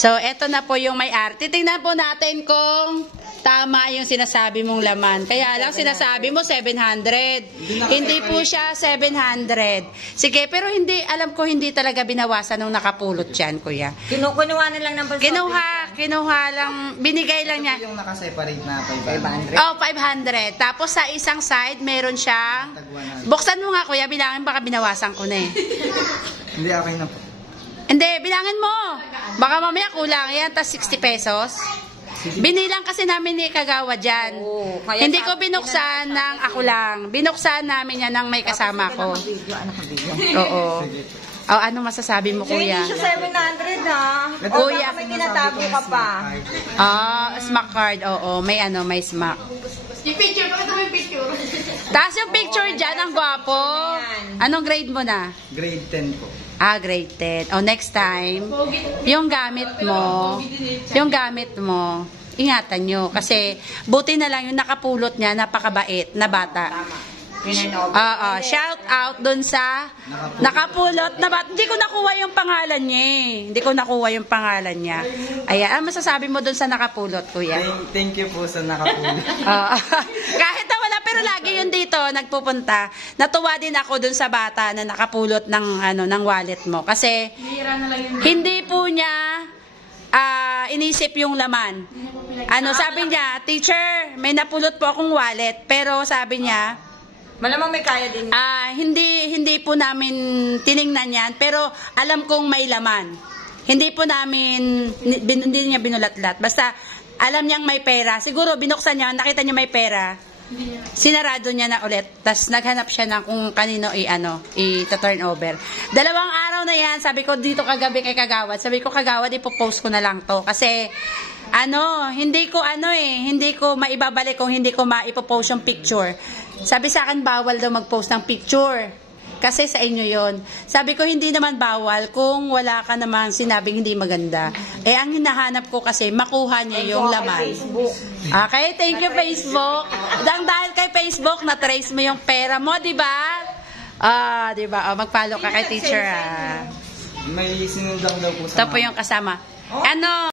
So, eto na po yung may-ari. Titingnan po natin kung tama yung sinasabi mong laman. Kaya lang sinasabi mo 700. Hindi po siya 700. Sige, pero hindi, alam ko hindi talaga binawasan nung nakapulot yan, kuya. Kinuha na lang ng balso. Kinuha lang, binigay lang niya. Yung nakaseparate na 500. Oh, 500. Tapos sa isang side, meron siyang... Buksan mo nga, kuya, bilangin, baka binawasan ko na eh. Hindi, okay na po. Hindi, bilangin mo. Baka mamaya kulang yan, tas 60 pesos. Binilang kasi namin ni Kagawa dyan. Hindi ko binuksan ng ako lang. Binuksan namin yan ng may kasama ko. Oo. Oh, ano masasabi mo, kuya? Hindi siya 700 ha. Kuya, may tinatago ka pa. Smack card. Oo, may may smack. Yung picture, pakita mo yung picture. Tapos yung picture dyan, ang gwapo. Anong grade mo na? Grade 10 po. Grade 10. Oh, next time, yung gamit mo, ingatan nyo. Kasi, buti na lang yung nakapulot niya, napakabait na bata. Shout out dun sa nakapulot na bata. Hindi ko nakuha yung pangalan niya. Ayan, masasabi mo dun sa nakapulot, kuya? Thank you po sa nakapulot. Kahit na wala, pero lagi yun dito, nagpupunta. Natuwa din ako dun sa bata na nakapulot ng wallet mo. Kasi, hindi po niya inisip yung laman. Sabi niya, teacher, may napulot po akong wallet. Pero sabi niya, malamang may kaya din. Hindi po namin tiningnan yan, pero alam kong may laman. Hindi po namin, hindi niya binulatlat. Basta, alam niyang may pera. Siguro, binuksan niya, nakita niya may pera. Sinarado niya na ulit. Tapos, naghanap siya ng kung kanino i-turn over. 2 araw na yan, sabi ko dito kagabi kay Kagawad. Sabi ko, Kagawad, ipopost ko na lang to. Kasi, hindi ko maibabalik kung hindi ko maipopost yung picture. Sabi sa akin, bawal daw mag-post ng picture. Kasi sa inyo yon. Sabi ko, hindi naman bawal kung wala ka namang sinabing hindi maganda. Ang hinahanap ko kasi, makuha niya yung laman. Okay, thank you, Facebook. Dahil kay Facebook, na-trace mo yung pera mo, di ba? Di ba? Mag-follow ka kay teacher. May sinundang daw po sa Ito po yung kasama.